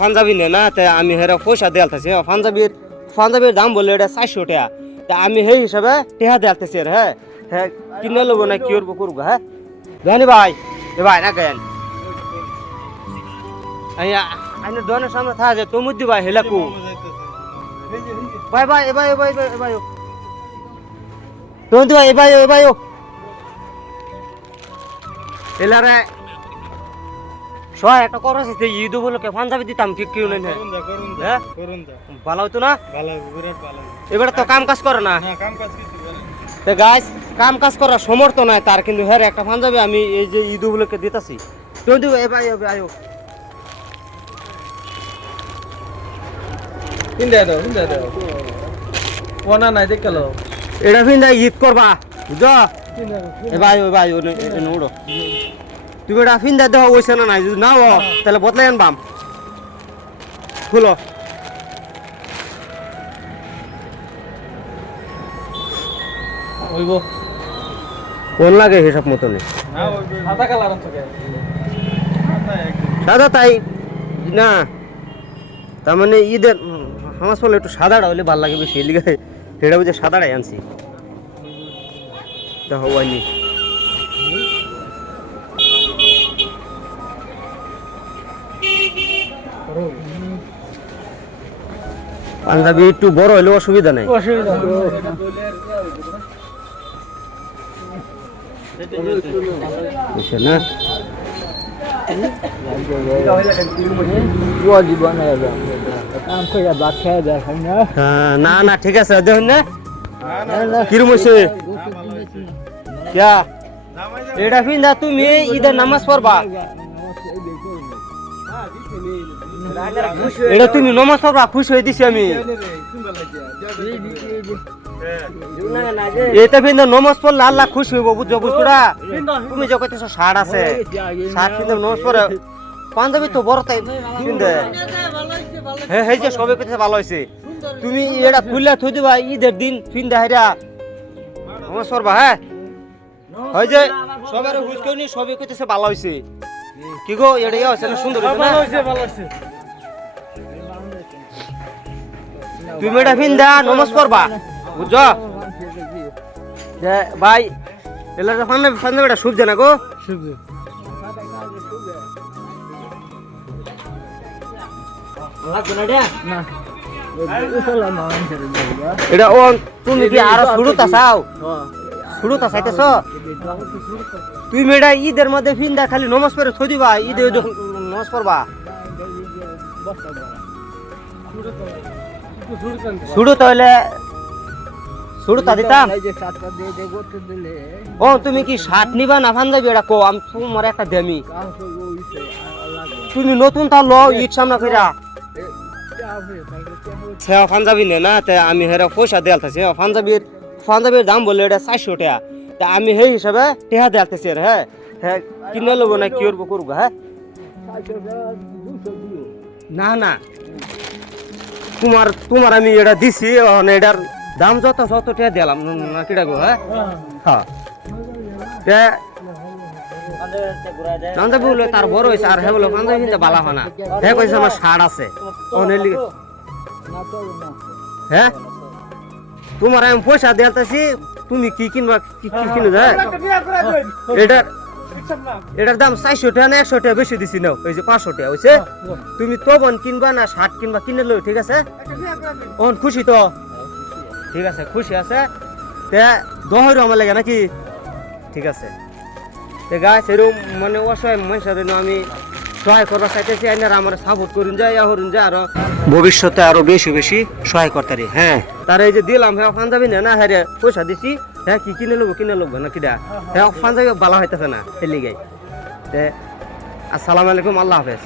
পাঞ্জাবি নে না তে আমি হেরা পয়সা দেয়ালতেছি পাঞ্জাবির দাম বললে এটা 400 টাকা তা আমি সেই হিসাবে টেহা দেয়ালতেছি হ্যাঁ হ্যাঁ কিনে লব না কি করবো হ্যাঁ জানি ভাই এ ভাই না কেন আইনে দোকানের সামনে থাকা যায় তোমুদ দি ভাই হেলাকু ভাই ভাই এ ভাই তোমুদ ভাই এ ভাই এলারে একটা খরচ আছে ঈদ উপলক্ষে পাঞ্জাবি দিতাম কি কেউ নেই হ্যাঁ ভালো হইতো না এবার তো কাম কাজ করে না তো গাছ কাম কাজ করার সমর্থ নাই তার কিন্তু হ্যাঁ একটা পাঞ্জাবি আমি এই যে ঈদ উপলক্ষে দিতেছি তুই এবার আয়ো এটা ফিন্দা ঈদ করবা বুঝো এবার উড়ো তুমি এটা ফিন্দা দেওয়া হয়েছে না নাই যদি নাও তাহলে বদলাই আনবাম খুলো কোন লাগে হিসাব মতনে সাদা তাই না তার মানে ঈদের আমার চলে একটু সাদাটা হলে ভালো লাগে বেশি এলিগে সেটা বুঝে সাদাটাই আনছি তা হওয়ানি পাঞ্জাবি একটু বড় হলে অসুবিধা নাই না না না ঠিক আছে দেখুন না কিরম হয়েছে এটা ফিন্দা তুমি ঈদের নামাজ পড়বা এটা তুমি নমাজ পড়বা খুশি হয়ে দিছি আমি এটা ফিন্দা নমাজ পড়লে আল্লাহ খুশি হইব বুঝছো বুঝছোটা তুমি যে কইতেছো শার্ট আছে শার্ট ফিন্দা নমাজ পড়ে পাঞ্জাবি তো বড় তাই ফিন্দে হ্যাঁ যে সবে কইতেছে ভালো হয়েছে তুমি এটা খুললা থই দিবা ঈদের দিন ফিন্দা হেরা নমাজ পড়বা হ্যাঁ হয় যে সবার হুজ কইনি সবে কইতেছে ভালো হয়েছে কি গো এটা ইয়া হইছে না সুন্দর হইছে ভালো হইছে তুমি এটা ফিন্দা নমাজ পড়বা বুঝছো যে ভাই এলা পাঞ্জাবিটা শুভছে না গো শুভছে এটা ও তুমি কি আরো শুরুতা চাও শুরুতা চাইতেছ তুমি এটা ঈদের মধ্যে ফিন্দা খালি নমাজ পড়ে থই দিবা ঈদে নমাজ পড়বা শুরু তাহলে শুরুতা দিতাম ও তুমি কি শার্ট নিবা না পাঞ্জাবি এটা কো আমি তোমার একটা দেমি তুমি নতুন তা লো ঈদ সামনে কইরা পাঞ্জাবি নে না তে আমি হেরা পয়সা দেয়ালতেছি পাঞ্জাবির দাম বললে এটা 400 টাকা তা আমি সেই হিসাবে টেহা দেয়ালতেছি হ্যাঁ হ্যাঁ কিনে লব না কি করবো হ্যাঁ না না তোমার আমি এটা দিছি এটার দাম যত টেহা দিলাম না কিটা গো হ্যাঁ হ্যাঁ পাঞ্জাবি বলে তার বড় হয়েছে আর হ্যাঁ বলো পাঞ্জাবি কিন্তু বালা হয় না হ্যাঁ কইছে আমার শার্ট আছে হ্যাঁ তোমার আমি পয়সা দেয়ালতেছি তুমি কি কিনবা কি কিনে যায় এটার দাম 400 টাকা না 100 টাকা বেশি দিছি নাও ওই যে 500 টাকা হইছে তুমি তবন কিনবা না শার্ট কিনবা কিনে লই ঠিক আছে ওন খুশি তো ঠিক আছে খুশি আছে তে দহর আমার লাগে নাকি ঠিক আছে তে গাছ এরকম মানে অসহায় মানুষের আমি সহায় করবার চাইতেছি আইনারা আমার সাপোর্ট করুন যায় হরুন যায় আরো ভবিষ্যতে আরো বেশি সহায় করতে হ্যাঁ তার এই যে দিলাম হ্যাঁ পাঞ্জাবি না হ্যাঁ পয়সা দিছি হ্যাঁ কি কিনে লব না কিটা হ্যাঁ পাঞ্জাবি ভালো হইতেছে না এর লিগাই আসসালামু আলাইকুম আল্লাহ হাফেজ।